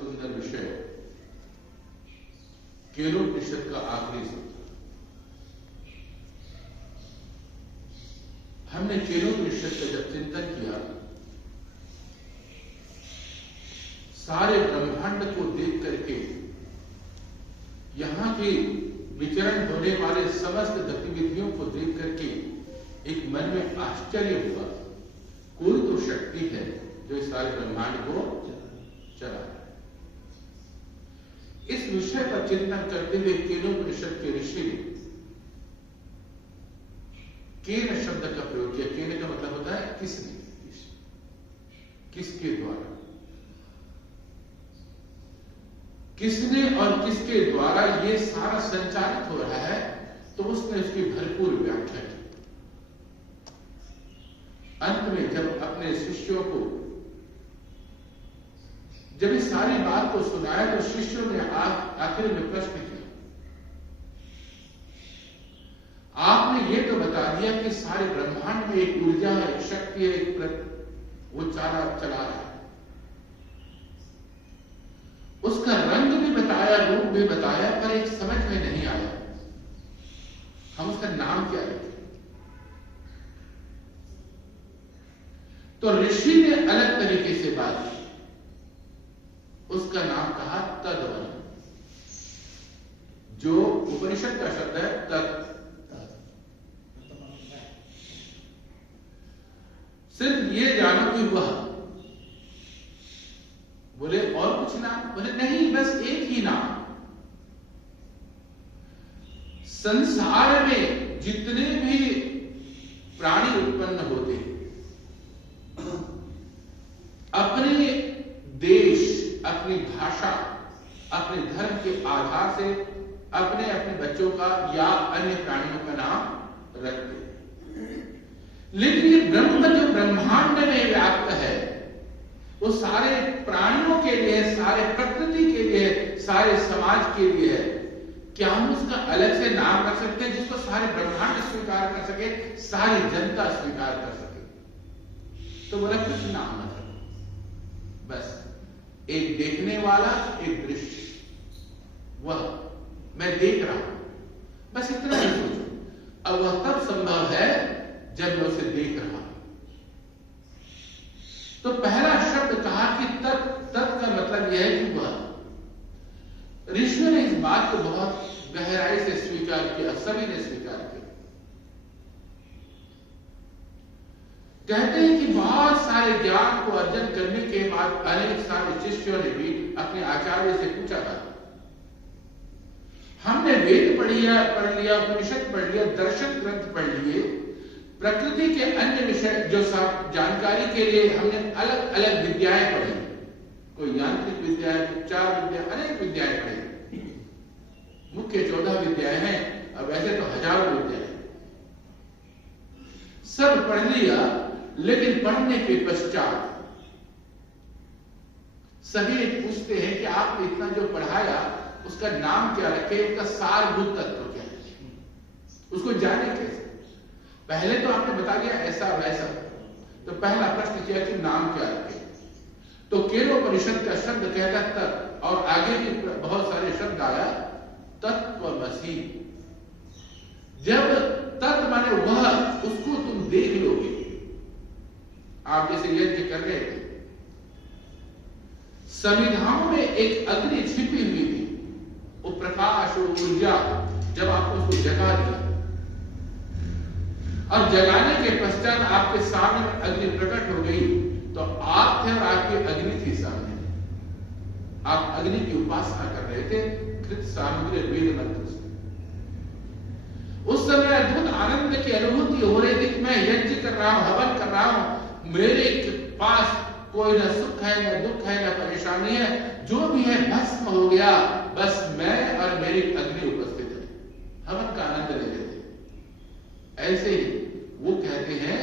सुंदर विषय केनोपनिषद का आखिरी सूत्र। हमने केनोपनिषद का जब चिंतन किया, सारे ब्रह्मांड को देख करके यहां के विचरण होने वाले समस्त गतिविधियों को देख करके एक मन में आश्चर्य हुआ, कोई तो शक्ति है जो इस सारे ब्रह्मांड को चला है। इस विषय पर चिंतन करते हुए केनोपनिषद के ऋषि ने केन शब्द का प्रयोग किया। केन का मतलब होता है किसने, किसके द्वारा, किसने और किसके द्वारा ये सारा संचालित हो रहा है, तो उसने उसकी भरपूर व्याख्या की। अंत में जब अपने शिष्यों को जब इस सारी बात को सुनाया, तो शिष्यों ने आखिर में प्रश्न किया, आपने ये तो बता दिया कि सारे ब्रह्मांड में एक ऊर्जा है, एक शक्ति है, वो चला रहा है, उसका रंग भी बताया, रूप भी बताया, पर एक समझ में नहीं आया, हम उसका नाम क्या रखें। तो ऋषि ने अलग तरीके से बात की, उसका नाम कहा तद्वन, जो उपनिषद का शब्द है तत्। सिर्फ ये जानो कि वह, बोले और कुछ नाम, बोले नहीं, बस एक ही नाम। संसार में जितने भी प्राणी उत्पन्न होते हैं, अपने देश, अपनी भाषा, अपने धर्म के आधार से अपने अपने बच्चों का या अन्य प्राणियों का नाम रखते हैं। लेकिन ये ब्रह्म जो ब्रह्मांड में व्याप्त है, वो सारे प्राणियों के लिए, सारे प्रकृति के लिए, सारे समाज के लिए है। क्या हम उसका अलग से नाम रख सकते हैं जिसको सारे ब्रह्मांड स्वीकार कर सके, सारी जनता स्वीकार कर सके? तो बोला कुछ नाम मत रखो, बस एक देखने वाला, एक दृश्य, वह मैं देख रहा हूं, बस इतना ही सोचो। अब वह तब संभव है जब मैं उसे देख रहा हूं। तो पहला शब्द कहा कि तत् का मतलब यह है कि वह। ऋषियों ने इस बात को बहुत गहराई से स्वीकार किया, सभी ने स्वीकार किया। कहते हैं कि बहुत सारे ज्ञान को अर्जन करने के बाद अनेक सारे शिष्यों ने भी अपने आचार्य से पूछा था, हमने वेद पढ़ लिया, उपनिषद पढ़ लिया, दर्शन ग्रंथ पढ़ लिए, प्रकृति के अन्य विषय जो सब जानकारी के लिए हमने अलग अलग विद्याएं पढ़ी, कोई यांत्रिक विद्या, उपचार विद्या, अनेक विद्याएं पढ़ी, मुख्य 14 विद्याएं हैं, अब वैसे तो हजारों विद्याएं, सब पढ़ लिया। लेकिन पढ़ने के पश्चात सभी पूछते हैं कि आपने इतना जो पढ़ाया उसका नाम क्या रखे, उसका सारभूत तत्व क्या है, उसको जाने कैसे? पहले तो आपने बता दिया ऐसा वैसा, तो पहला प्रश्न किया कि नाम क्या रखे। तो केनोपनिषद का शब्द कहता तत्, और आगे भी बहुत सारे शब्द आया, तत्त्वमसि। जब तत् माने वह, उसको तुम देख लोगे। आप जैसे यज्ञ कर रहे थे, संविधाओं में एक अग्नि छिपी हुई थी, वो प्रकाश और ऊर्जा, जब आपने उसको जगा दिया और जगाने के पश्चात आपके सामने अग्नि प्रकट हो गई, तो आप थे और आपकी अग्नि थी सामने, आप अग्नि की उपासना कर रहे थे कृत सामग्री वेद मंत्र से। उस समय अद्भुत आनंद की अनुभूति हो रही थी कि मैं यज्ञ कर रहा हूं, हवन कर रहा हूं, मेरे पास कोई न सुख है, न दुख है, न परेशानी है, जो भी है भस्म हो गया, बस मैं और मेरी अग्नि उपस्थित है, हवन का आनंद ले रहे थे। ऐसे ही वो कहते हैं,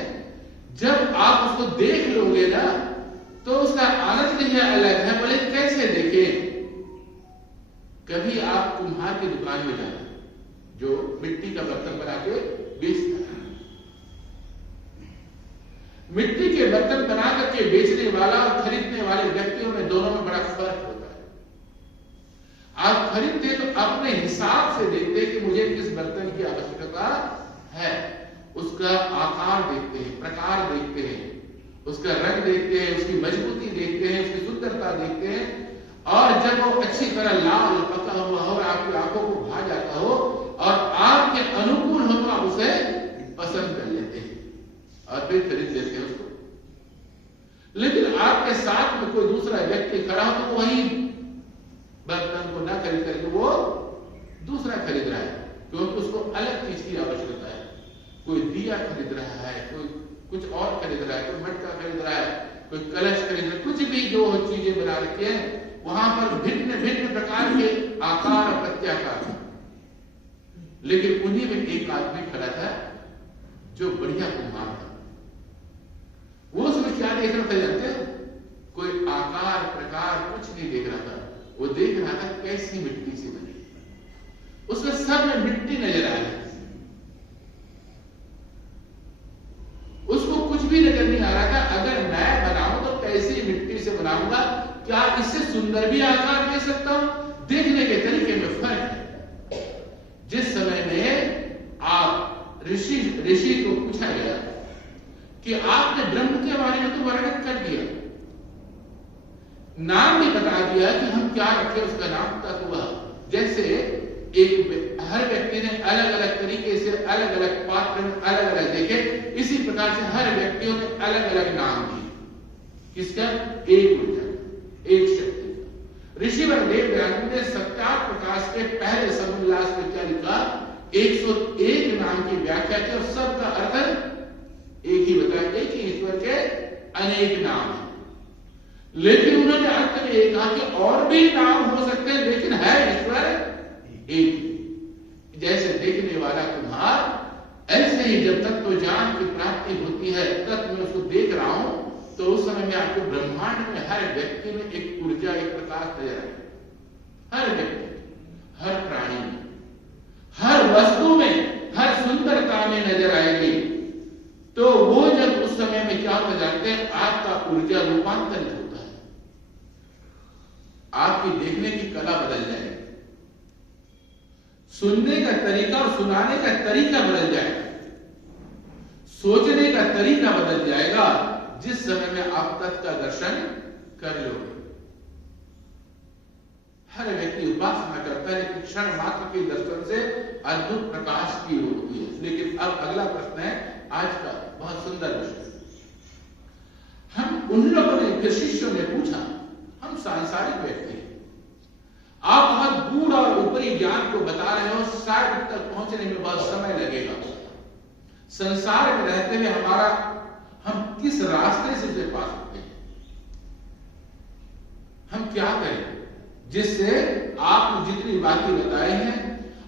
जब आप उसको देख लोगे ना, तो उसका आनंद ही अलग है। बोले कैसे देखें? कभी आप कुम्हार की दुकान में जाना, जो मिट्टी का बर्तन बना के बेचता है, मिट्टी के बर्तन बना करके बेचने वाला और खरीदने वाले व्यक्तियों में, दोनों में बड़ा फर्क होता है। आप खरीदते तो अपने हिसाब से देखते कि मुझे किस बर्तन की आवश्यकता है, उसका आकार देखते हैं, प्रकार देखते हैं, उसका रंग देखते हैं, उसकी मजबूती देखते हैं, उसकी सुंदरता देखते हैं, और जब वो अच्छी तरह लाल पका हुआ हो और आपकी आंखों को भा जाता हो और आपके अनुकूल हो तो आप उसे पसंद कर लेते हैं और फिर खरीद लेते हैं उसको। लेकिन आपके साथ में कोई दूसरा व्यक्ति खड़ा हो तो वही बर्तन को ना खरीद करके वो दूसरा खरीद रहा है, क्योंकि उसको अलग चीज की आवश्यकता है। कोई दिया खरीद रहा है, कोई कुछ और खरीद रहा है, कोई मटका खरीद रहा है, कोई कलश खरीद रहा है, कुछ भी जो चीजें बना रखी है वहां पर भिन्न भिन्न प्रकार के आकार प्रत्याकार, लेकिन उन्हीं में एक आदमी खड़ा था जो बढ़िया कुम्हार था। वो उसमें क्या देख रहा था जानते हो? कोई आकार प्रकार कुछ नहीं देख रहा था, वो देख रहा था कैसी मिट्टी से बनी। उसमें सब में मिट्टी नजर आ रही, उसको कुछ भी नजर नहीं आ रहा था। अगर मैं बनाऊं तो कैसी मिट्टी से बनाऊंगा, क्या इससे सुंदर भी आकार दे सकता हूं? देखने के तरीके में फर्क है। जिस समय में आप ऋषि को पूछा गया कि आपने ब्रह्म के बारे में तो वर्णन कर दिया, नाम भी बता दिया कि हम क्या रखें, उसका नाम तक हुआ। जैसे हर व्यक्ति ने अलग अलग तरीके से अलग अलग पात्र अलग अलग देखे, इसी प्रकार से हर व्यक्तियों ने अलग अलग नाम दिए। किसका? एक ऊर्जा, एक शक्ति। ऋषिवर देवदयानंद ने सत्यार्थ प्रकाश के पहले समोल्लास में क्या लिखा? 101 नाम की व्याख्या की और सबका अर्थ एक ही बताया, एक ही ईश्वर के अनेक नाम है। लेकिन उन्होंने अर्थ में ये कहा कि और भी नाम हो सकते हैं, लेकिन है ईश्वर एक। जैसे देखने वाला कुम्हार, ऐसे ही जब तत्व ज्ञान की प्राप्ति होती है, तब मैं उसको देख रहा हूं तो उस समय में आपको ब्रह्मांड में हर व्यक्ति में एक ऊर्जा, एक प्रकाश नजर आएगा। हर व्यक्ति, हर प्राणी में, हर वस्तु में, हर सुंदरता में नजर आएगी। तो वो जब उस समय में क्या होता जानते हैं? आपका ऊर्जा रूपांतरित होता है, आपकी देखने की कला बदल जाएगी, सुनने का तरीका और सुनाने का तरीका बदल जाएगा, सोचने का तरीका बदल जाएगा, जिस समय में आप तत्व का दर्शन कर लोगे। हर व्यक्ति उपासना करता है, लेकिन क्षण मात्र के दर्शन से अद्भुत प्रकाश की होती है। लेकिन अब अगला प्रश्न है आज का बहुत सुंदर विषय। हम उन लोगों ने, फिर शिष्यों ने पूछा, हम सांसारिक व्यक्ति हैं, आप बहुत गूढ़ और ऊपरी ज्ञान को बता रहे हो, शायद तक पहुंचने में बहुत समय लगेगा। संसार में रहते हुए हम किस रास्ते से उसे पा सकते हैं? हम क्या करें जिससे आपने जितनी बातें बताई हैं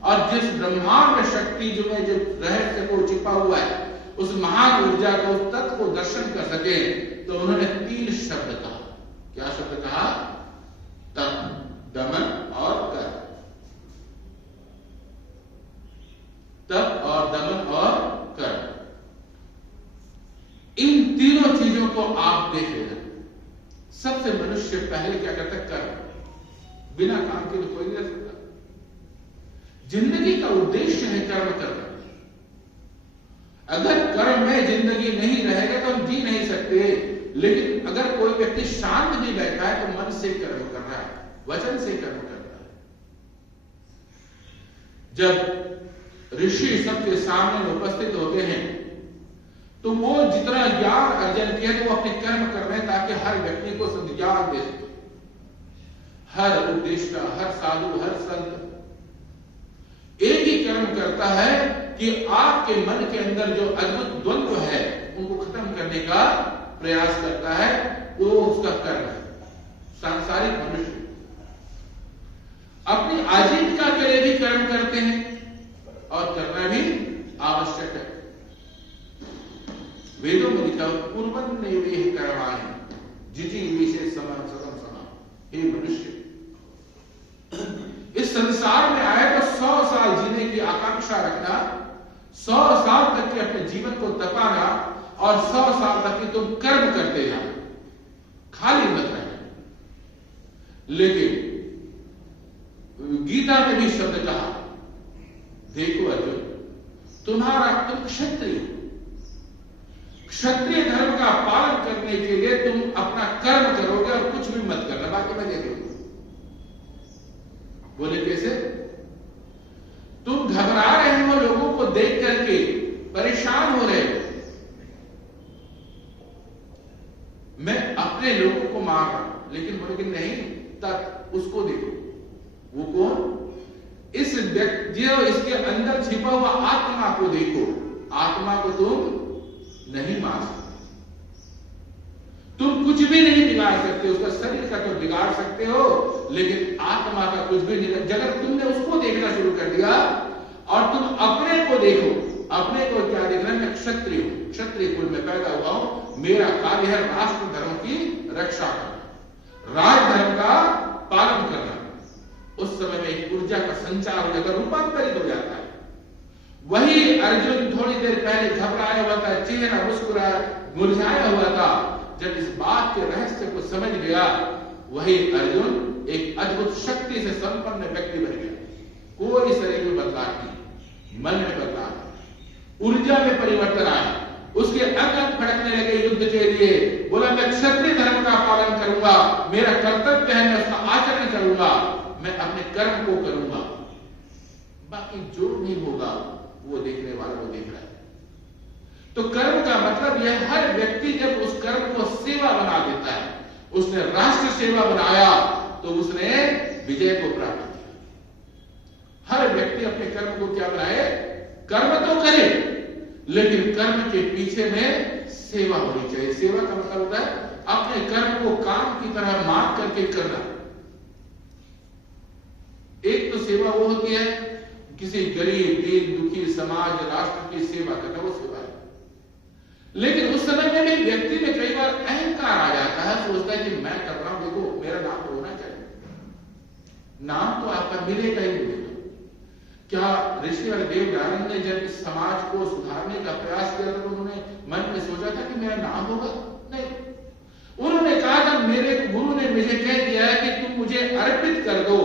और जिस ब्रह्मांड में शक्ति जो है, जो रहस्य को छिपा हुआ है, उस महान ऊर्जा को, उस तत्व को दर्शन कर सके? तो उन्होंने 3 शब्द कहा। क्या शब्द कहा? तप, दमन और कर। तप और दमन और कर, इन तीनों चीजों को आप देख लेना। सबसे मनुष्य पहले क्या करता है? कर्म। बिना काम के तो कोई नहीं रह सकता। जिंदगी का उद्देश्य है कर्म करना। अगर कर्म में जिंदगी नहीं रहेगा तो हम जी नहीं सकते। लेकिन अगर कोई व्यक्ति शांत भी बैठा है तो मन से कर्म कर रहा है, वचन से कर्म कर रहा है। जब ऋषि सबके सामने उपस्थित होते हैं तो वो जितना ज्ञान अर्जन किया तो वो अपने कर्म कर रहे हैं, ताकि हर व्यक्ति को सद्ज्ञान दे सके। हर उपदेष्टा, हर साधु, हर संत एक ही कर्म करता है कि आपके मन के अंदर जो अद्भुत द्वंद्व है उनको खत्म करने का प्रयास करता है। वो उसका कर्म है। सांसारिक मनुष्य अपनी आजीविका के लिए भी कर्म करते हैं और करना भी आवश्यक है। वेदों में लिखा पूर्वन ने वे कर्माणि जिति विशेष समान सदम समान। हे मनुष्य, इस संसार में आए तो 100 साल जीने की आकांक्षा रखना, 100 साल तक के अपने जीवन को तपाना और 100 साल तक की तुम कर्म करते जाना, खाली मत रहना। लेकिन गीता में भी शब्द कहा, देखो अर्जुन, तुम क्षत्रिय, क्षत्रिय धर्म का पालन करने के लिए तुम अपना कर्म करोगे और कुछ भी मत करना, बाकी मैं दे दूंगा। बोले कैसे? तुम घबरा रहे हो, लोगों को देख करके परेशान हो रहे हो, मैं अपने लोगों को मार रहा हूं, लेकिन बोले कि नहीं, तब उसको देखो, वो कौन? इस व्यक्ति, जो इसके अंदर छिपा हुआ आत्मा को देखो, आत्मा को तुम नहीं मार सकते, तुम कुछ भी नहीं बिगाड़ सकते, उसका शरीर का तो बिगाड़ सकते हो, लेकिन आत्मा का कुछ भी नहीं। अगर तुमने उसको देखना शुरू कर दिया और तुम अपने को देखो, अपने को क्या देखना? मैं क्षत्रिय हूं, क्षत्रिय कुल में पैदा हुआ हूं, मेरा कार्य है राष्ट्र धर्म की रक्षा करना, राज धर्म का पालन करना। उस समय में एक ऊर्जा का संचार हो जाता है, रूपांतरित हो जाता है। वही अर्जुन थोड़ी देर पहले घबराया हुआ था, चेहरा मुरझाया हुआ था, जब इस बात के रहस्य को समझ गया, वही अर्जुन एक अद्भुत शक्ति से संपन्न व्यक्ति बन गया। कोई शरीर में बदलाव नहीं, मन में बदलाव, ऊर्जा में परिवर्तन आया, उसके अंग फड़कने लगे युद्ध के लिए। बोला मैं क्षत्रिय धर्म का पालन करूंगा, मेरा कर्तव्य है, मैं उसका आचरण करूंगा, मैं अपने कर्म को करूंगा, बाकी जो भी होगा वो देखने वाला वो देख रहा है। तो कर्म का मतलब यह, हर व्यक्ति जब उस कर्म को सेवा बना देता है, उसने राष्ट्र सेवा बनाया तो उसने विजय को प्राप्त किया। हर व्यक्ति अपने कर्म को क्या बनाए? कर्म तो करे, लेकिन कर्म के पीछे में सेवा होनी चाहिए। सेवा का मतलब होता है अपने कर्म को काम की तरह मान करके करना। एक तो सेवा वो होती है किसी गरीब, दीन दुखी, समाज, राष्ट्र की सेवा करना, वो सेवा है। लेकिन उस समय में भी व्यक्ति में कई बार अहंकार आ जाता है, सोचता है कि मैं कर रहा हूं, देखो मेरा नाम तो होना चाहिए। नाम तो आपका मिलेगा ही मिलेगा। क्या ऋषि और देवदानंद ने जब इस समाज को सुधारने का प्रयास किया था, तो उन्होंने मन में सोचा था कि मेरा नाम होगा? नहीं, उन्होंने कहा था मेरे गुरु ने मुझे कह दिया है कि तुम मुझे अर्पित कर दो,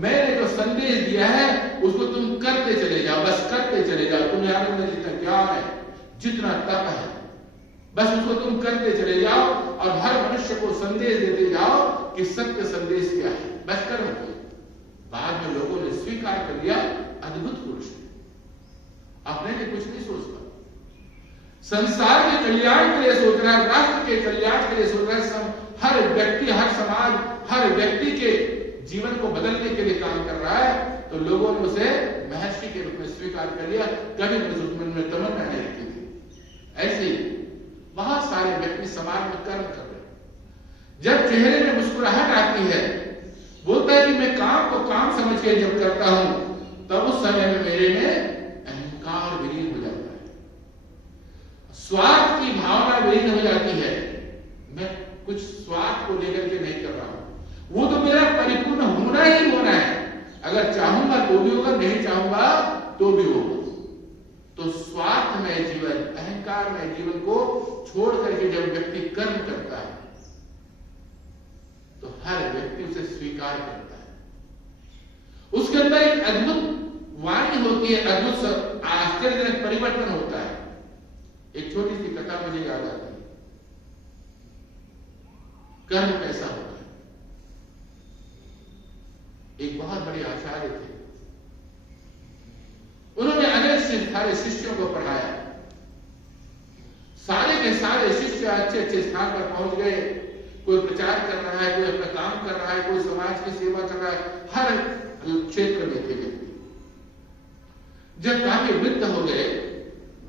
मैंने जो संदेश दिया है उसको तुम करते चले जाओ, बस करते चले जाओ। तुम्हारे में जितना ज्ञान है, जितना तप है, बस उसको तुम करते चले जाओ और हर मनुष्य को संदेश देते जाओ कि सत्य संदेश क्या है, बस कर्म किया। बाद में लोगों ने स्वीकार कर लिया, अद्भुत पुरुष, अपने लिए कुछ नहीं सोचता, संसार के कल्याण के लिए सोच रहा है, राष्ट्र के कल्याण के लिए सोच रहा है, हर व्यक्ति, हर समाज, हर व्यक्ति के जीवन को बदलने के लिए काम कर रहा है। तो लोगों ने उसे महर्षि के रूप में स्वीकार कर लिया, कभी मन में तमन्ना नहीं रखी थी। ऐसे ही बहुत सारे व्यक्ति समाज में कर्म कर रहे हैं। जब चेहरे में मुस्कुराहट आती है, बोलता है कि मैं काम को काम समझ के जब करता हूं, तब उस समय में मेरे में अहंकार विलीन हो जाता है, स्वार्थ की भावना विलीन हो जाती है। मैं कुछ स्वार्थ को लेकर के नहीं कर रहा हूं, वो तो मेरा परिपूर्ण होना ही होना है। अगर चाहूंगा तो भी होगा, नहीं चाहूंगा तो भी होगा। तो स्वार्थ में जीवन, अहंकार में जीवन को छोड़ करके जब व्यक्ति कर्म करता है, तो हर व्यक्ति उसे स्वीकार करता है। उसके अंदर एक अद्भुत वाणी होती है, अद्भुत आश्चर्यजनक परिवर्तन होता है। एक छोटी सी कथा मुझे याद आती है, कर्म कैसा होता है। एक बहुत बड़े आचार्य थे, उन्होंने अनेक सारे शिष्यों को पढ़ाया, सारे के सारे शिष्य अच्छे अच्छे स्थान पर पहुंच गए। कोई प्रचार कर रहा है, कोई अपना काम कर रहा है, कोई समाज की सेवा कर रहा है, हर क्षेत्र में थे व्यक्ति। जब काफी वृद्ध हो गए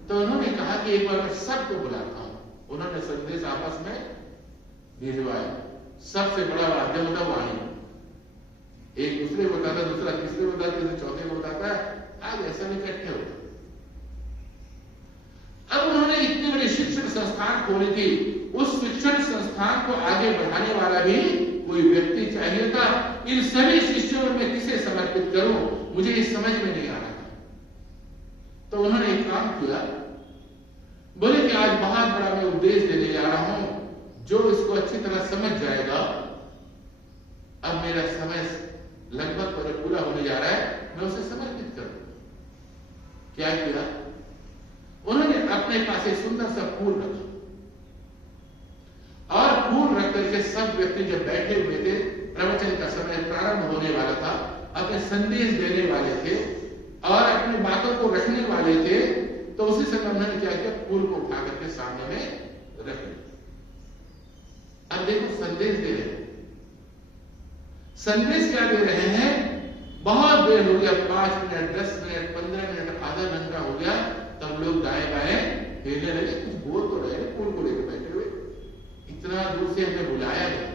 तो उन्होंने कहा कि एक बार मैं सबको बुलाता हूं। उन्होंने संदेश आपस में भिजवाया। सबसे बड़ा माध्यम होता वाणी, एक दूसरे को बताता, दूसरा तीसरे को बताता, तीसरे चौथे को बताता है, आज ऐसा भी इकट्ठे होते। अब उन्होंने इतनी बड़ी शिक्षण संस्थान खोली थी, उस शिक्षण संस्थान को आगे बढ़ाने वाला भी कोई व्यक्ति चाहिए था। इन सभी शिष्यों में मैं किसे समर्पित करूं, मुझे ये समझ में नहीं आ रहा था। तो उन्होंने एक काम किया, बोले कि आज बहुत बड़ा मैं उपदेश देने जा रहा हूं, जो इसको अच्छी तरह समझ जाएगा, अब मेरा समय लगभग पूरा होने जा रहा है, मैं उसे समर्पित कर दूं। क्या किया उन्होंने? अपने पास एक सुंदर सा फूल रखा और फूल रख करके सब व्यक्ति जब बैठे हुए थे, प्रवचन का समय प्रारंभ होने वाला था, अपने संदेश देने वाले थे और अपनी बातों को रखने वाले थे, तो उसी समय उन्होंने क्या किया? फूल को उठा करके सामने में रख दिया। अब देखो संदेश दे रहे हैं। संदेश क्या दे रहे हैं? बहुत देर हो गया, 5 मिनट 10 मिनट 15 मिनट आधा घंटा हो गया, तब लोग दाएं बाएं हिलने लगे, कुछ बोल तो रहे, फूल को लेकर बैठे हुए। इतना दूर से हमें बुलाया गया,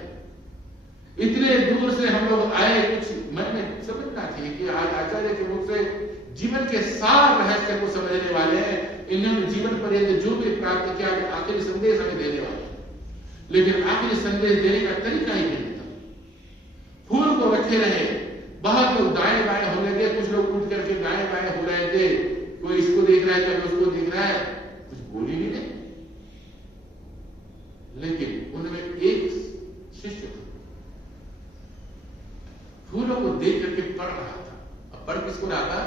इतने दूर से हम लोग आए, कुछ मन में समझना चाहिए कि आज आचार्य के मुख से जीवन के सार रहस्य को समझने वाले हैं। इन्होंने जीवन पर्यंत जो भी प्राप्त किया, आखिरी संदेश हमें देने वाले हैं, लेकिन आखिरी संदेश देने का तरीका ही नहीं था। फूल को रखे रहे, बहुत लोग दाएं बाएं होने लगे, कुछ लोग उठ करके दाएं बाएं हो रहे थे, कोई इसको देख रहा है, कभी उसको देख रहा है, कुछ बोल ही नहीं। लेकिन उनमें एक शिष्य था, फूलों को देख करके पढ़ रहा था। अब पढ़ किसको रहा था?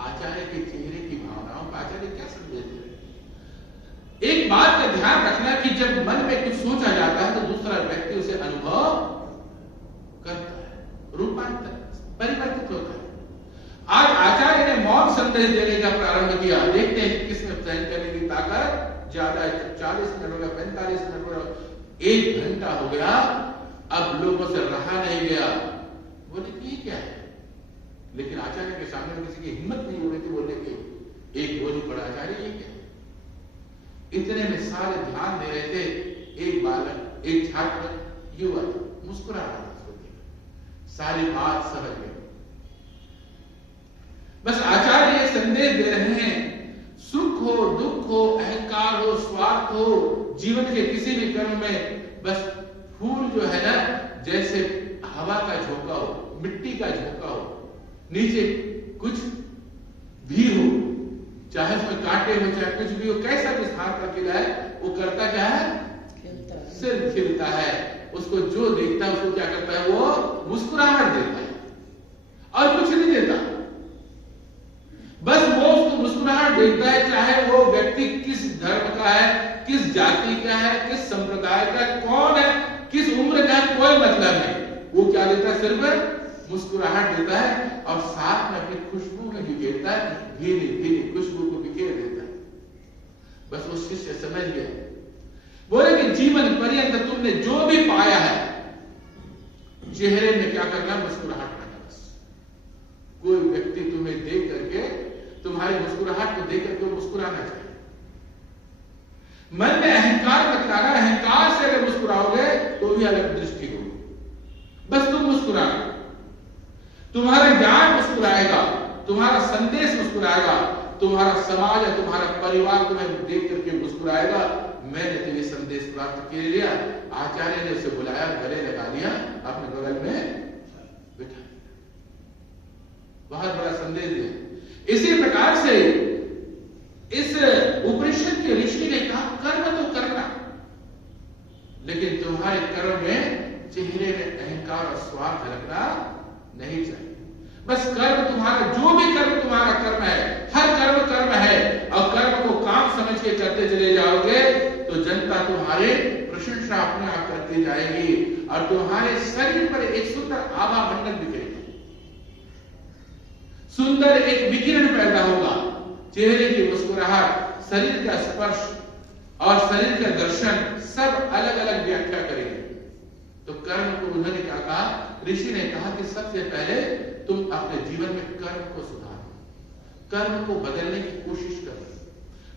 आचार्य के चेहरे की भावनाओं का आचार्य क्या संदेश दे रहे। एक बात का ध्यान रखना कि जब मन में कुछ सोचा जाता है तो दूसरा व्यक्ति उसे अनुभव करता है, रूपांतर परिवर्तित होता है। आज आचार्य ने मौन संदेश देने का प्रारंभ किया। देखते हैं कि किसमें सहन करने की ताकत ज्यादा है। 40 मिनट हो गया, 45 मिनट हो गया, 1 घंटा हो गया, अब लोगों से रहा नहीं गया। बोले कि क्या है? लेकिन आचार्य के सामने किसी की हिम्मत नहीं हो रही थी बोलने की। एक बोली पड़ा, आचार्य ये क्या? इतने में सारे ध्यान दे रहे थे। एक बालक, एक छात्र, युवक मुस्कुरा रहा था, उसको देखा, सारी बात समझ गए। बस आचार्य एक संदेश दे रहे हैं, सुख हो, दुख हो, अहंकार हो, स्वार्थ हो, जीवन के किसी भी कर्म में बस फूल जो है ना, जैसे हवा का झोंका हो, मिट्टी का झोंका हो, नीचे कुछ भी हो, चाहे उसमें कांटे हो, चाहे कुछ भी हो, कैसा भी स्थान पर खिला है, वो करता क्या है? सिर्फ खिलता है। उसको जो देखता है उसको क्या करता है? वो मुस्कुराहट देता है और कुछ नहीं देता। बस वो उसको मुस्कुराहट देता है, चाहे वो व्यक्ति किस धर्म का है, किस जाति का है, किस संप्रदाय का, कौन है, किस उम्र का है, कोई मतलब नहीं। वो क्या देता है? सिर्फ मुस्कुराहट देता है और साथ में अपनी खुशबू में बिखेरता है, धीरे धीरे खुशबू को बिखेर देता है। बस वो शिष्य समझ गया। बोले कि जीवन पर्यंत तुमने जो भी पाया है, चेहरे में क्या करना? मुस्कुराहट करना। बस कोई व्यक्ति तुम्हें देख करके, तुम्हारी मुस्कुराहट को देख करके मुस्कुराना चाहिए। मन में अहंकार मत लाना। अहंकार से अगर मुस्कुराओगे तो भी अलग दृष्टि होगी। बस तुम मुस्कुराना, तुम्हारा ज्ञान मुस्कुराएगा, तुम्हारा संदेश मुस्कुराएगा, तुम्हारा समाज या तुम्हारा परिवार तुम्हें देख करके मुस्कुराएगा। मैंने तो ये संदेश प्राप्त कर लिया। आचार्य ने उसे बुलाया, गले लगा लिया, अपने बगल में बिठा दिया। बहुत बड़ा संदेश दिया। इसी प्रकार से इस उपनिषद के ऋषि ने कहा, कर्म तो करना, लेकिन तुम्हारे कर्म में चेहरे में अहंकार और स्वार्थ झलकना नहीं चाहिए। बस कर्म तुम्हारा, जो भी कर्म तुम्हारा कर्म है, हर कर्म कर्म है, और कर्म को काम समझ के करते चले जाओगे तो जनता तुम्हारे प्रशंसा अपने आप करती जाएगी और तुम्हारे शरीर पर एक सुंदर आभा मंडल बिखरेगा, सुंदर एक विकिरण पैदा होगा। चेहरे की मुस्कुराहट, शरीर का स्पर्श और शरीर का दर्शन सब अलग अलग व्याख्या करेंगे। तो कर्म को उन्होंने क्या कहा? ऋषि ने कहा कि सबसे पहले तुम अपने जीवन में कर्म को सुधारो, कर्म को बदलने की कोशिश करो,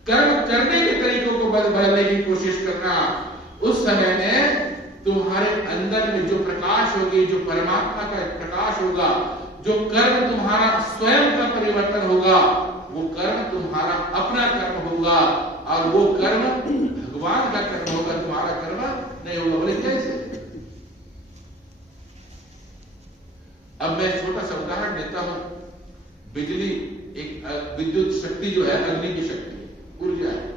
कर्म करने के तरीकों को बदलने की कोशिश करना। उस समय में तुम्हारे अंदर में जो प्रकाश होगी, जो परमात्मा का प्रकाश होगा, जो कर्म तुम्हारा स्वयं का परिवर्तन होगा, वो कर्म तुम्हारा अपना कर्म होगा और वो कर्म भगवान का कर्म होगा, तुम्हारा कर्म नहीं होगा। बोले कैसे? अब मैं छोटा सा उदाहरण देता हूं। बिजली एक विद्युत शक्ति जो है, अग्नि की शक्ति, ऊर्जा है।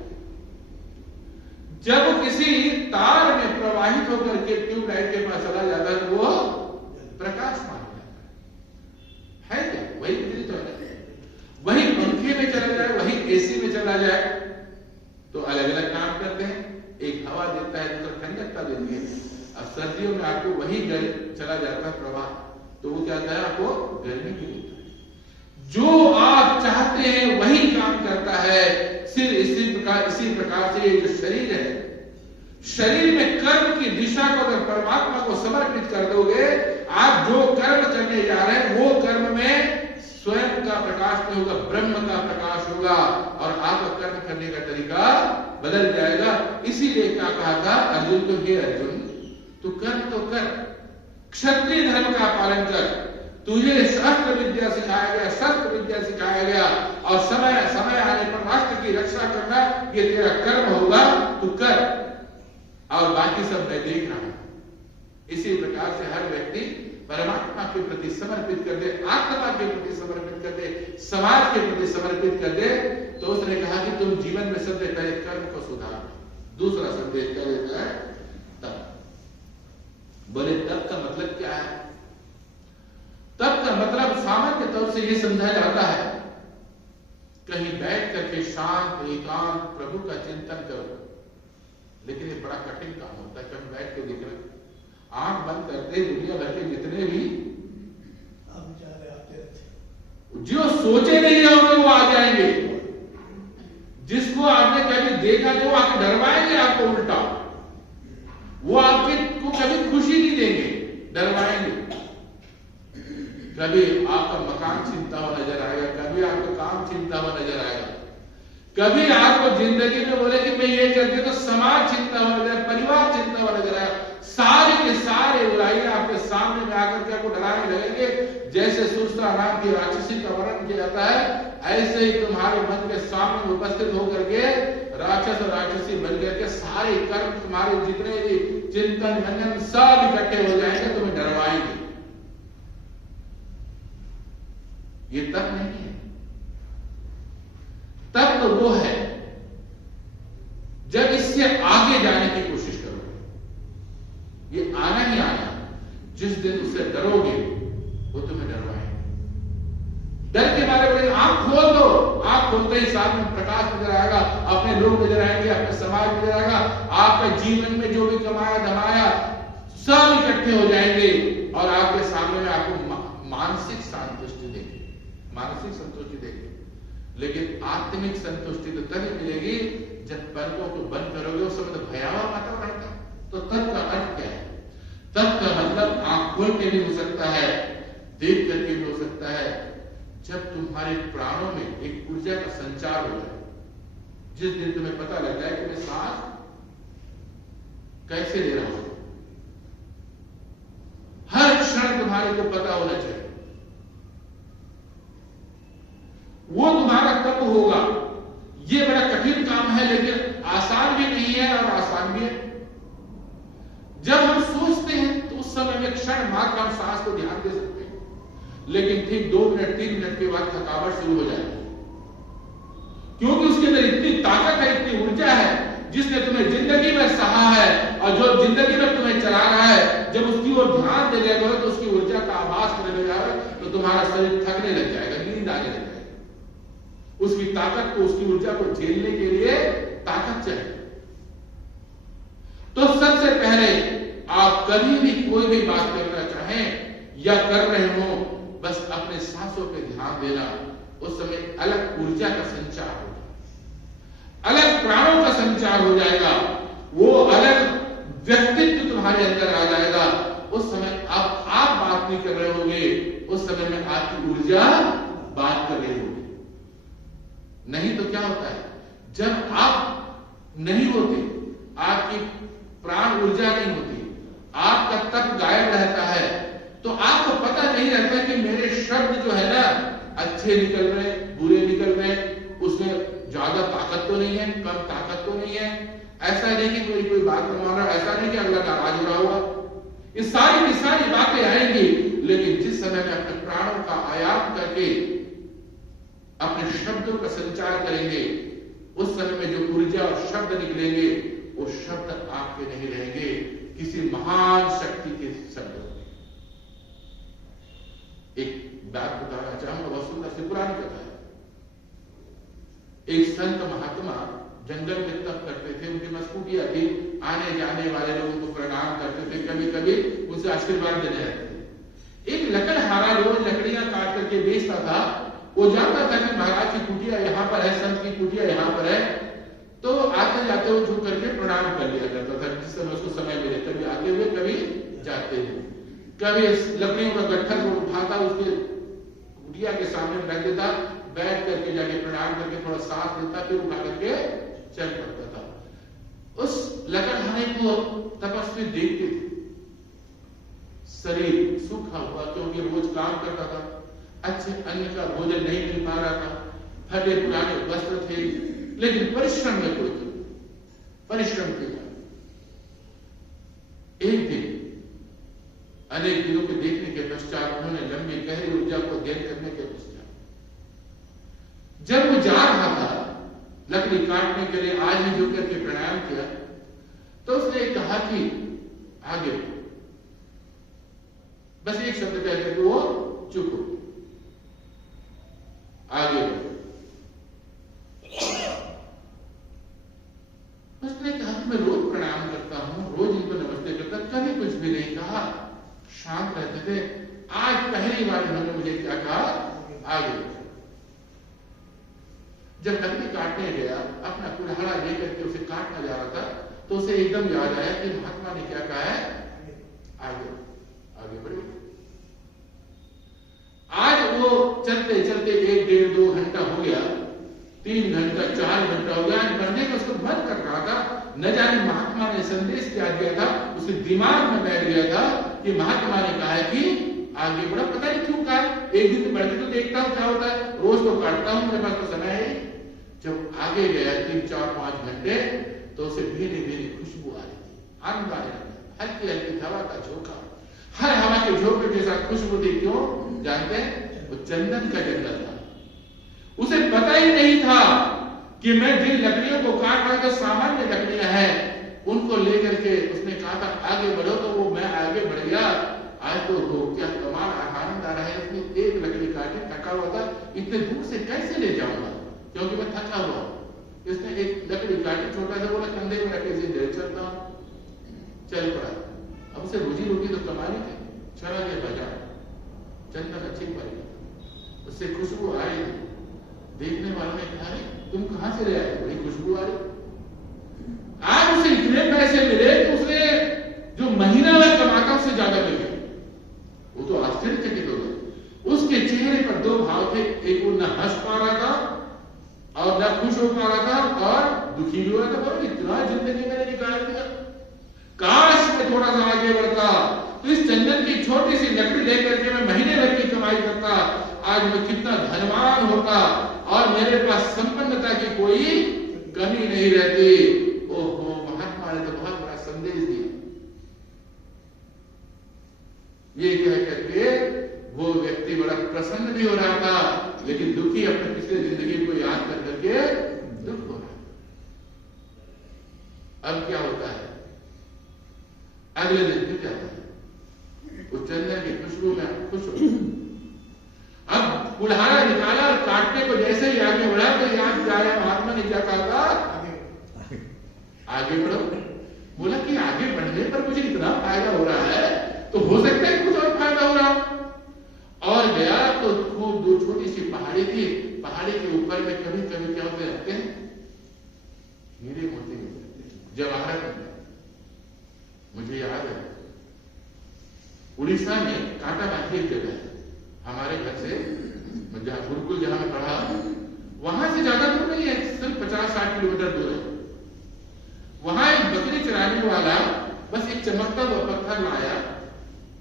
जब किसी तार में प्रवाहित होकर के ट्यूबलाइट के पास चला जाता है तो वो प्रकाशमान हो जाता है। सर्दियों में आपको वही चला जाता है प्रवाह, तो वो क्या है, आपको गर्मी की देता है। जो आप चाहते हैं वही काम करता है। सिर्फ इसी प्रकार से ये जो शरीर है, शरीर में कर्म की दिशा को अगर परमात्मा को समर्पित कर दोगे, आप जो कर्म करने जा रहे हैं वो कर्म में स्वयं का प्रकाश नहीं होगा, ब्रह्म का प्रकाश होगा और आपका कर्म करने का तरीका बदल जाएगा। इसीलिए क्या कहा था अर्जुन को, हे अर्जुन तू कर्म तो कर, क्षत्रिय धर्म का पालन कर, तुझे शस्त्र विद्या सिखाया गया, शस्त्र विद्या सिखाया गया और समय समय आने पर राष्ट्र की रक्षा करना ये तेरा कर्म होगा, तू कर और बाकी सब मैं देख रहा हूं। इसी प्रकार से हर व्यक्ति परमात्मा के प्रति समर्पित कर दे, आत्मा के प्रति समर्पित कर दे, समाज के प्रति समर्पित कर दे, तो उसने कहा कि तुम जीवन में सबसे पहले कर्म को सुधार। दूसरा संदेश क्या देता है, तप। बोले तप का मतलब क्या है? तप का मतलब सामान्य तौर से यह समझा जाता है, कहीं बैठ करके शांत एकांत प्रभु का चिंतन करो। लेकिन ये बड़ा कठिन काम होता है। कहीं बैठ के देख रहे, आंख बंद करते दुनिया भर के जितने भी जो सोचे नहीं होंगे वो आ जाएंगे। जिसको आपने कभी देखा नहीं वो आके डरवाएंगे आपको उल्टा, वो आपके को कभी खुशी नहीं देंगे, डरवाएंगे। कभी आपका मकान छीनता हुआ नजर आएगा, कभी आपका काम छीनता हुआ नजर आएगा, कभी आपको जिंदगी में बोले कि मैं ये कर दिया तो समाज चिंता हुआ नजर, परिवार चिंता हुआ नजर आएगा। सारे के सारे बुराइयां आपके सामने में आकर के आपको डराने लगेंगे। जैसे सुरसा नाम की राक्षसी का वर्णन किया जाता है, ऐसे ही तुम्हारे मन के सामने उपस्थित होकर के राक्षस और राक्षसी बन करके सारे कर्म तुम्हारे जितने भी चिंतन मनन सब इकट्ठे हो जाएंगे, तुम्हें डरवाएंगे। ये तप नहीं है। तब तो वो है जब इससे आगे जाने की कोशिश करोगे। ये आना ही आना, जिस दिन उससे डरोगे वो तुम्हें डरवाएंगे। डर के मारे बोले आंख खोल दो, आंख खोलते ही सामने प्रकाश नजर आएगा, अपने लोग नजर आएंगे, अपने समाज नजर आएगा, आपके जीवन में जो भी कमाया धमाया सब इकट्ठे हो जाएंगे और आपके सामने में आपको मानसिक संतुष्टि देंगे, मानसिक संतुष्टि देंगे। लेकिन आत्मिक संतुष्टि तो तभी मिलेगी जब पलकों को बंद करोगे। उस समय तो भयावह वातावरण था। तो तब का अर्थ क्या है? तब का मतलब आंख खोल के भी हो सकता है, देख करके भी हो सकता है, जब तुम्हारे प्राणों में एक ऊर्जा का संचार हो जाए। जिस दिन तुम्हें पता लग जाए कि मैं सांस कैसे ले रहा हूं, हर क्षण तुम्हारे को पता होना चाहिए, वो तुम्हारा तप होगा। ये बड़ा कठिन काम है, लेकिन आसान भी नहीं है और आसान भी है। जब हम सोचते हैं तो उस समय में क्षण मात्र हम सांस को ध्यान दे सकते हैं, लेकिन ठीक 2 मिनट 3 मिनट के बाद थकावट शुरू हो जाएगी, क्योंकि उसके अंदर इतनी ताकत है, इतनी ऊर्जा है जिसने तुम्हें जिंदगी में सहा है और जो जिंदगी में तुम्हें चला रहा है। जब उसकी ओर ध्यान देने लगोगे तो उसकी ऊर्जा का आभास करने लग जाएगा, तो तुम्हारा शरीर थकने लग जाएगा, नींद आने लग जाएगी। उसकी ताकत को, उसकी ऊर्जा को झेलने के लिए ताकत चाहिए। तो सबसे पहले आप कभी भी कोई भी बात करना चाहें या कर रहे हो, बस अपने सांसों पे ध्यान देना। उस समय अलग ऊर्जा का संचार होगा, अलग प्राणों का संचार हो जाएगा, वो अलग व्यक्तित्व तुम्हारे अंदर आ जाएगा। उस समय आप बात नहीं कर रहे होगे, उस समय में आपकी ऊर्जा बात कर रही होगी। नहीं तो क्या होता है, जब आप नहीं होते, आपकी प्राण ऊर्जा नहीं होती, आपका तप गायब रहता है, तो आपको पता नहीं रहता कि मेरे शब्द जो है ना अच्छे निकल रहे, बुरे निकल रहे, उसमें ज्यादा ताकत तो नहीं है, कम ताकत तो नहीं है। ऐसा नहीं कि मेरी कोई बात नहीं मान रहा, ऐसा नहीं कि अगला नाराज हो रहा होगा। ये सारी की सारी बातें आएंगी, लेकिन जिस समय में अपने प्राणों का आयाम करके अपने शब्दों का संचार करेंगे, उस समय में जो ऊर्जा और शब्द निकलेंगे, वो शब्द आपके नहीं रहेंगे, किसी महान शक्ति के शब्द। एक बात बताना चाहूंगा, बहुत सुंदर सी पुरानी कथा है। एक संत महात्मा जंगल में तप करते थे, उनकी मस्कुटियां थी, आने जाने वाले लोगों को प्रणाम करते थे, कभी कभी उनसे आशीर्वाद देने रहते थे। एक लकड़हारा रोज लकड़ियां काट करके बेचता था। वो जानता था कि महाराज की कुटिया यहाँ पर है, संत की कुटिया यहाँ पर है, तो आते जाते वो झुक करके प्रणाम कर लिया करता था जिस समय उसको समय मिले, कभी आते हुए कभी जाते हुए। कभी लकड़ियों का गट्ठर को उठाता, उसके कुटिया के सामने रख देता, बैठ करके जाके प्रणाम करके थोड़ा सांस लेता, फिर उठा करके चल पड़ता था। उस लकड़हारे को तपस्वी देखते थे, शरीर सूखा हुआ क्योंकि रोज काम करता था, अच्छे अन्न का भोजन नहीं मिल पा रहा था, फटे पुराने वस्त्र थे, लेकिन परिश्रम में कोई परिश्रम किया। एक दिन अनेक दिनों के देखने के पश्चात उन्होंने लंबी गहरी ऊर्जा को ध्यान करने के पश्चात जब वो जा रहा था लकड़ी काटने के लिए, आज ही झुक करके प्रणाम किया, तो उसने कहा कि आगे बस एक शब्द कह करके वो चुप हो, आगे उसने कहा कि मैं रोज प्रणाम करता हूं, रोज इनको नमस्ते करता, कभी कुछ भी नहीं कहा, शांत रहते थे। आज पहली बार उन्होंने मुझे क्या कहा, आगे। जब लकड़ी काटने गया, अपना कुल्हाड़ा लेकर के उसे काटना जा रहा था, तो उसे एकदम याद आया कि महात्मा ने क्या कहा है, आगे आगे बढ़े। आज वो चलते चलते 1 डेढ़ 2 घंटा हो गया, 3 घंटा 4 घंटा हो गया, बढ़ने का उसको मन कर रहा था। न जाने महात्मा ने संदेश क्या दिया था, उसके दिमाग में बैठ गया था कि महात्मा ने कहा है कि आगे बढ़ा। पता नहीं क्यों कहा, एक दिन बढ़ के तो देखता हूं क्या होता है, रोज तो काटता हूं, मेरे पास तो समय है। जब आगे गया 3 4 5 घंटे, तो उसे धीरे धीरे खुशबू आ रही थी, आनंद आ रहा था, हल्की हल्की हवा का झोंका, हर हवा के झोंके के साथ खुशबू थी। क्यों जानते हैं, वो चंदन का जंगल था। उसे पता ही नहीं था कि मैं जिन लकड़ियों को काट रहा था सामान्य लकड़ियां हैं, उनको लेकर के उसने कहा था आगे बढ़ो, तो वो मैं आगे बढ़ गया। आज तो क्या कमाल आनंद आ रहा है। उसने एक लकड़ी काटी, थका हुआ था, इतने दूर से कैसे ले जाऊंगा क्योंकि मैं थका हुआ। इसने एक लकड़ी काटी, छोटा सा, बोला कंधे में रखे से ले चलता हूं, चल पड़ा। अब उसे रोजी रोटी तो कमानी थी, चला गया बाजार, चंदन अच्छी पड़ी, उससे खुशबू आ रही थी। देखने वालों ने कहा तुम कहां से ले आए, बड़ी खुशबू आ रही। आज उसे इतने पैसे मिले कि उसने जो महीना भर कमाता उससे ज्यादा मिल गया। वो तो आश्चर्यचकित हो गया। उसके चेहरे पर 2 भाव थे, एक वो न हंस पा रहा था और न खुश हो पा रहा था और दुखी भी हो रहा था। बोलो इतना जिंदगी मैंने निकाल दिया, काश मैं थोड़ा सा आगे बढ़ता, तो इस चंदन की छोटी सी लकड़ी लेकर के मैं महीने भर की कमाई करता, आज मैं कितना धनवान होता और मेरे पास संपन्नता की कोई कमी नहीं रहती। ओहो, महात्मा ने तो बहुत बड़ा संदेश दिया। ये कह करके वो व्यक्ति बड़ा प्रसन्न भी हो रहा था, लेकिन दुखी अपने पिछले जिंदगी को याद कर करके दुख हो रहा था। अब क्या होता है, अगले दिन फिर जाता है, वो चंदन की खुशबू में खुश हो। अब कुल्हाड़ा निकाला और काटने को जैसे ही आगे बढ़ा तो याद क्या आया, महात्मा ने क्या कहा था, आगे बढ़ो। बोला कि आगे बढ़ने पर मुझे इतना फायदा हो रहा है, तो हो सकता है कुछ और फायदा हो रहा हो। और गया तो खूब 2 छोटी सी पहाड़ी थी, पहाड़ी के ऊपर में कभी कभी क्या होते रहते हैं, हीरे मोती जवाहरात। मुझे याद है उड़ीसा में कांटाबांधी एक जगह है, हमारे घर से जहां गुरुकुल जहां में पढ़ा, वहां से ज्यादा दूर नहीं है, सिर्फ 50-60 किलोमीटर दूर है। वहां एक बकरी चराने वाला बस एक चमकता हुआ पत्थर लाया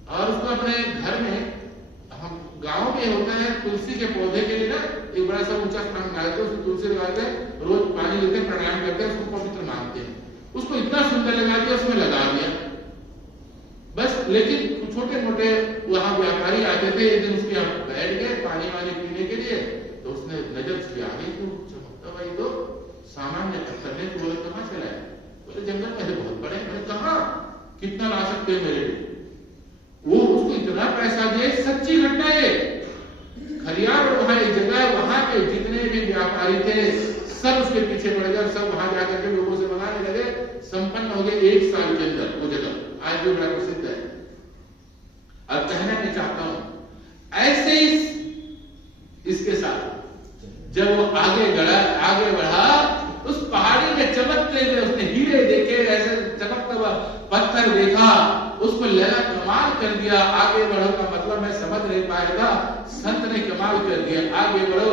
और उसको अपने घर में, हम गांव में होता है तुलसी के पौधे के लिए ना एक बड़ा सा ऊंचा स्थान बनाते हैं, उसमें तुलसी लगाते हैं, रोज पानी लेते हैं, प्रणाम करते हैं, उसको पवित्र मानते हैं। उसको इतना सुंदर लगा दिया, उसमें लगा दिया बस। लेकिन छोटे मोटे वहां व्यापारी आते थे, एक दिन उसके यहाँ बैठ गए पानी वानी पीने के लिए, तो उसने नजर उसकी आ गई, तो चमकता भाई तो सामान्य पत्थर ने, बोले कहां से लाए, बोले जंगल में बहुत बड़े। मैंने कहा कितना ला सकते हैं मेरे लिए, वो उसको इतना पैसा दिए। सच्ची घटना है, खरियार वहां एक जगह, वहां के जितने भी व्यापारी थे सब उसके पीछे पड़ गए और सब वहां जाकर के लोगों से मनाने लगे। संपन्न हो गए 1 साल के अंदर वो जगह, आज भी बड़ा प्रसिद्ध है। अब कहना मैं चाहता हूं ऐसे इसके साथ जब वो आगे बढ़ा, उस पहाड़ी में चमकते हुए उसने हीरे देखे, ऐसे चमकता हुआ पत्थर देखा, उसको लगा कमाल कर दिया। आगे बढ़ो का मतलब मैं समझ नहीं पाएगा, संत ने कमाल कर दिया, आगे बढ़ो।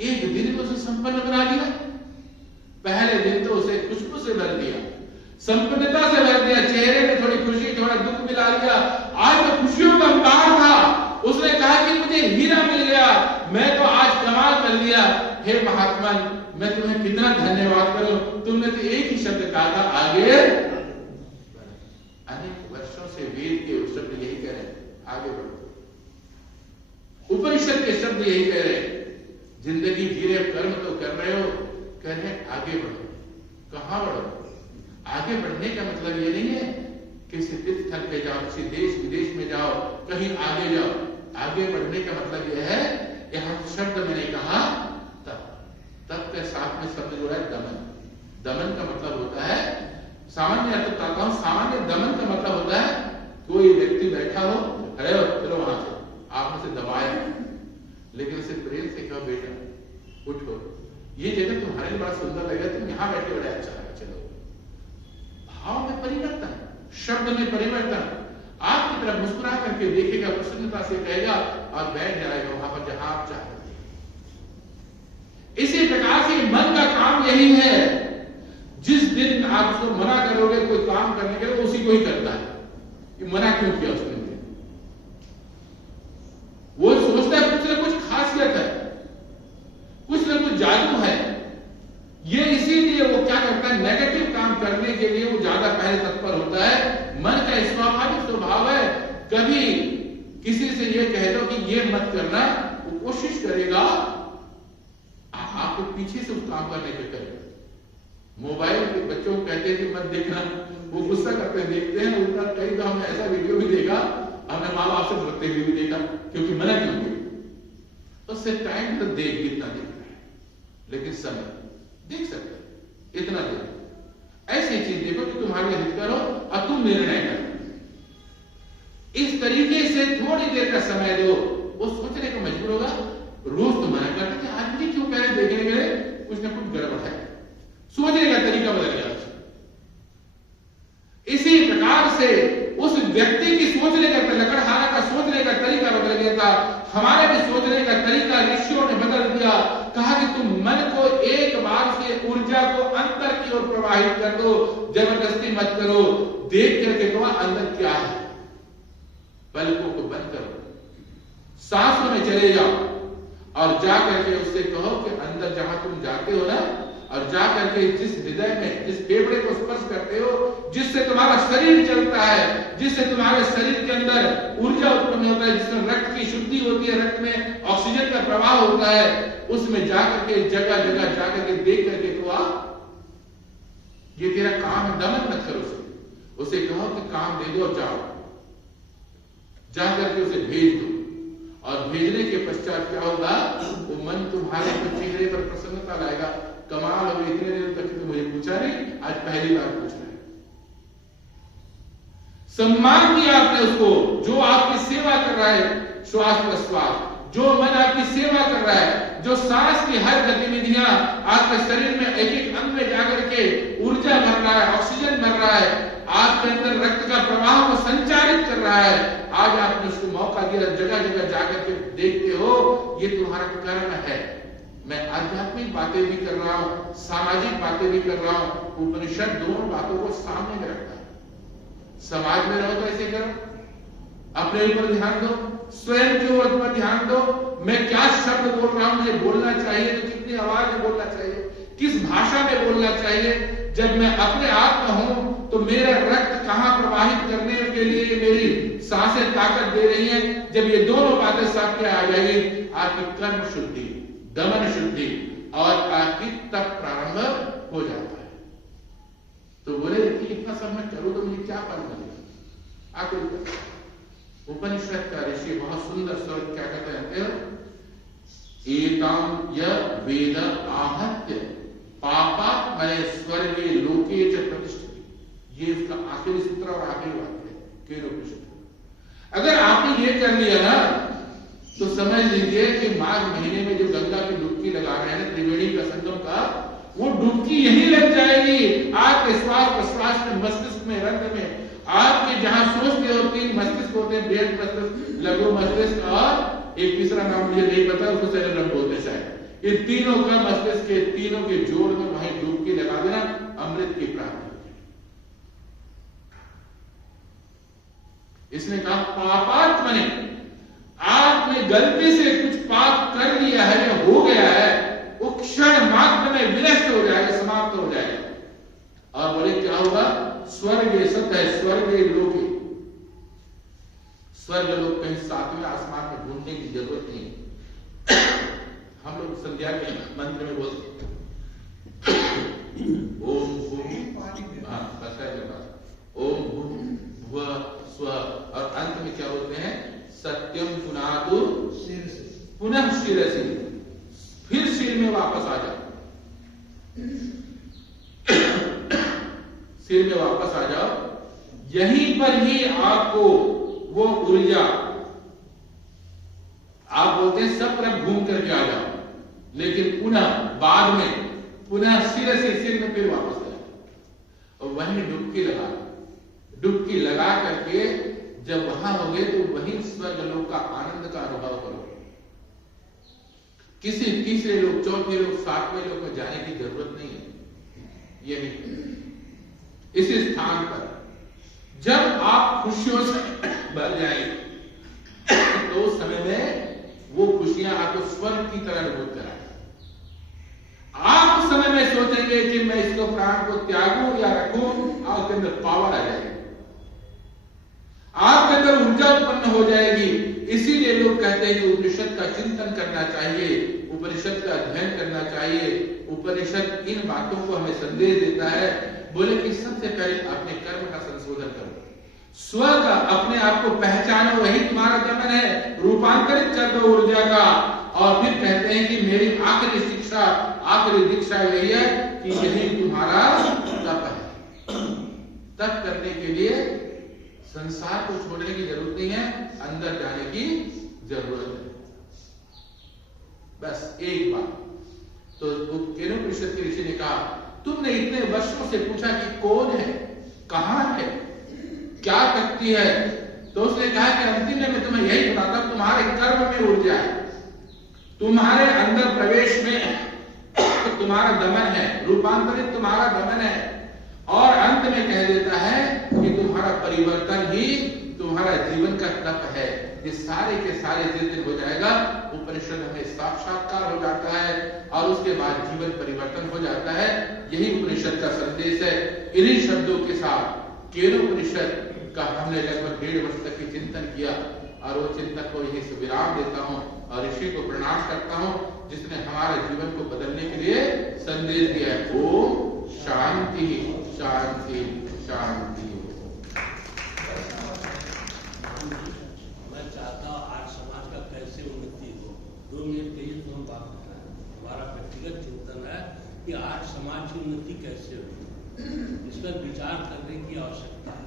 एक दिन में उसे संपन्न बना दिया। पहले दिन तो उसे खुशबू से भर दिया, संपन्नता से भर दिया, चेहरे में थोड़ी खुशी थोड़ा दुख मिला दिया। आज तो खुशियों का अंबार था। उसने कहा कि मुझे हीरा मिल गया, मैं तो आज कमाल कर लिया। हे महात्मा, मैं तुम्हें कितना धन्यवाद करूं, तुमने तो एक ही शब्द कहा था, आगे। अनेक वर्षों से वेद के शब्द यही कह रहे हैं, आगे बढ़ो। उपनिषद के शब्द यही कह रहे हैं, जिंदगी जी रहे, कर्म तो कर रहे हो, कह रहे आगे बढ़ो। कहां बढ़ो? आगे बढ़ने का मतलब ये नहीं है किसी तीर्थ स्थल पे जाओ, किसी देश विदेश में जाओ, कहीं आगे जाओ। आगे बढ़ने का मतलब यह है, यहां शब्द मैंने कहा तब के साथ में शब्द जो है दमन। दमन का मतलब होता है, सामान्य अर्थ बताता हूं, सामान्य दमन का मतलब होता है कोई व्यक्ति बैठा हो, खड़े हो, चलो वहां से, आपने से दबाया, लेकिन उसे प्रेम से कहो बेटा उठो, ये जगह तुम्हारे लिए बड़ा सुंदर लगेगा, तुम यहां बैठे बड़ा अच्छा लगा, चलो। भाव में परिवर्तन, शब्द में परिवर्तन। आपकी तरफ मुस्कुरा करके देखेगा, प्रसन्नता से कहेगा और बैठ जाएगा वहां पर जहां आप चाहते हैं। इसी प्रकार से मन का काम यही है, जिस दिन आप उसको मना करोगे कोई काम करने के लिए, उसी को ही करता है। कि मना क्यों किया उसने? वो सोचता है कुछ ना कुछ खासियत है, कुछ ना कुछ जादू है। ये इसीलिए वो क्या करता है, नेगेटिव काम करने के लिए वो ज्यादा पहले तत्पर होता है। मन का स्वाभाविक स्वभाव है, कभी किसी से ये कह दो कि ये मत करना, वो कोशिश करेगा आपको पीछे से उस काम करने के करेगा। मोबाइल के बच्चों को कहते हैं कि मत देखना, वो गुस्सा करते हैं, देखते हैं उल्टा। कई तो हमने ऐसा वीडियो भी देखा, हमने माँ बाप से डरते हुए भी देखा, क्योंकि मना क्यों किया। उससे टाइम तो देख, कितना देख रहा है, लेकिन समय देख सकते हैं, इतना देख। ऐसी चीज देखो कि तुम्हारे हित करो और तुम निर्णय करो। इस तरीके से थोड़ी देर का समय दो, वो सोचने को मजबूर होगा। रोज तो मना करते थे, आज भी क्यों कह रहे, देखने के लिए कुछ ना कुछ गड़बड़ है, सोचने का तरीका बदल गया। इसी प्रकार से उस व्यक्ति की सोचने का, लकड़हारा का सोचने का तरीका बदल गया था। हमारे भी सोचने का तरीका ऋषियों ने बदल दिया। कहा कि तुम मन को एक बार से ऊर्जा को अंदर की ओर प्रवाहित कर दो, जबरदस्ती मत करो, देख करके कहो अंदर क्या है। पलकों को बंद करो, सांसों में चले जाओ और जा करके उससे कहो कि अंदर जहां तुम जाते हो ना, और जा करके जिस हृदय में, जिस फेफड़े को स्पर्श करते हो, जिससे तुम्हारा शरीर चलता है, जिससे तुम्हारे शरीर के अंदर ऊर्जा उत्पन्न होता है, जिसमें रक्त की शुद्धि होती है, रक्त में ऑक्सीजन का प्रवाह होता है, उसमें जाकर के जगह जगह जाकर के देख करके तो ये तेरा काम है, दमन मत करो उसे कहो कि काम दे दो, जाओ, जा करके उसे भेज दो। और भेजने के पश्चात क्या होगा, वो मन तुम्हारे चेहरे पर प्रसन्नता लाएगा। कमाल हो, इतने दिन तक तो मुझे पूछा नहीं, आज पहली बार पूछ रहे हैं। सम्मान दिया आपने उसको, जो आपकी सेवा कर रहा है, श्वास प्रश्वास, जो मन आपकी सेवा कर रहा है, जो सांस की हर गतिविधियां आपके शरीर में एक एक अंग में जाकर के ऊर्जा भर रहा है, ऑक्सीजन भर रहा है, आपके अंदर रक्त का प्रवाह को संचारित कर रहा है। आज आपने उसको मौका दिया, जगह जगह जाकर के देखते हो, ये तुम्हारा कर्म है। मैं आध्यात्मिक बातें भी कर रहा हूं, सामाजिक बातें भी कर रहा हूं। उपनिषद दोनों बातों को सामने में रखता है। समाज में रहो तो ऐसे करो, अपने ऊपर ध्यान दो, स्वयं के ऊपर ध्यान दो। मैं क्या शब्द बोल रहा हूं, मुझे बोलना चाहिए तो कितनी आवाज में बोलना चाहिए, किस भाषा में बोलना चाहिए। जब मैं अपने आप में हूं तो मेरा रक्त कहां प्रवाहित करने के लिए मेरी सांसें ताकत दे रही हैं। जब ये दोनों बातें सामने आ जाएगी, आपकी कर्म शुद्धि, दमन शुद्धि और आपकी तप प्रारंभ हो जाता है। तो बोले कि इतना सब मैं करूं तो मुझे क्या फल मिलेगा? आखिर उपनिषद का ऋषि बहुत सुंदर स्वर क्या कहते हैं, एताम य वेद आहत्य पापात्मने स्वर्गे लोके च प्रतिष्ठति। ये इसका आखिरी सूत्र और आखिरी वाक्य है केनोपनिषद। अगर आपने ये कर लिया ना तो समझ लीजिए कि माघ महीने में जो गंगा की डुबकी लगा रहे हैं त्रिवेणी का संगम का, वो डुबकी यही लग जाएगी आपके श्वास प्रश्वास में, मस्तिष्क में, रंध्र में। आपके जहां सोचते हो 3 मस्तिष्क होते हैं, बृहद मस्तिष्क, लघु मस्तिष्क और एक तीसरा नाम मुझे नहीं पता, उसको सेरेब्रम बोलते हैं शायद। ये तीनों का मस्तिष्क के तीनों के जोड़ में वहीं डुबकी लगा देना, अमृत की प्राप्ति। इसने कहा पापात्मने, आपने गलती से कुछ पाप कर लिया है या हो गया है, वो क्षण मात्र में विनष्ट हो जाएगा, समाप्त हो जाएगा। और बोले क्या होगा? स्वर्ग सत्य है, स्वर्ग लोके। स्वर्ग लोक कहीं 7वें आसमान में ढूंढने की जरूरत नहीं। हम लोग संध्या के मंत्र में बोलते ओम ओम भूर्भुवः स्वः, और अंत में क्या बोलते हैं? सत्यम पुनातु पुनः शिरसि, फिर सिर में वापस आ जाओ, सिर में वापस आ जाओ। यहीं पर ही आपको वो ऊर्जा, आप बोलते हैं सब तरफ घूम करके आ जाओ, लेकिन पुनः बाद में पुनः सिर से सिर में फिर वापस आ जाओ और वहीं डुबकी लगा करके जब वहां होगे तो वहीं स्वर्ग लोक का आनंद का अनुभव करोगे। किसी तीसरे लोग, चौथे लोग, 7वें लोग में जाने की जरूरत नहीं है। ये नहीं, इस स्थान पर जब आप खुशियों से भर जाएंगे तो उस समय में वो खुशियां आपको स्वर्ग की तरह अनुभव कराएंगे। आप उस समय में सोचेंगे कि मैं इसको प्राण को त्यागूं या रखूं, आपके अंदर पावर आ जाएगी, आपके अंदर ऊर्जा उत्पन्न हो जाएगी। इसीलिए लोग कहते हैं कि उपनिषद का चिंतन करना चाहिए, उपनिषद का अध्ययन करना चाहिए। उपनिषद इन बातों को हमें संदेश देता है। बोले कि सबसे पहले अपने कर्म का संशोधन करो, स्व का, अपने आप को पहचानो, वही तुम्हारा दमन है, रूपांतरित कर दो ऊर्जा का। और फिर कहते हैं कि मेरी आखिरी शिक्षा, आखिरी दीक्षा यही है कि यही तुम्हारा तप है। तप करने के लिए संसार को छोड़ने की जरूरत नहीं है, अंदर जाने की जरूरत है। बस एक बात। तो केनोपनिषद के ऋषि ने कहा, तुमने इतने वर्षों से पूछा कि कौन है, कहां है, क्या करती है? तो उसने कहा कि अंतिम में मैं तुम्हें यही बताता हूं, तुम्हारे कर्म में ऊर्जा है, तुम्हारे अंदर प्रवेश में तुम्हारा दमन है, रूपांतरित तुम्हारा दमन है। और अंत में कह देता है कि तुम्हारा परिवर्तन ही तुम्हारा जीवन का तप है। ये सारे के सारे जिस दिन हो जाएगा, उपनिषद हमें साक्षात्कार हो जाता है और उसके बाद जीवन परिवर्तन हो जाता है। यही उपनिषद का संदेश है। इन्हीं शब्दों के साथ केनोपनिषद का हमने लगभग 1.5 वर्ष तक की चिंतन किया और वो चिंतन को यही से विराम देता हूँ और ऋषि को प्रणाम करता हूँ जिसने हमारे जीवन को बदलने के लिए संदेश दिया है। ओम शांति शांति शांति। मैं चाहता हूँ आज समाज का कैसे उन्नति हो। 2 मिनट के लिए हम बात कर रहे हैं। हमारा व्यक्तिगत चिंतन है कि आज समाज की उन्नति कैसे हो, इस पर विचार करने की आवश्यकता है।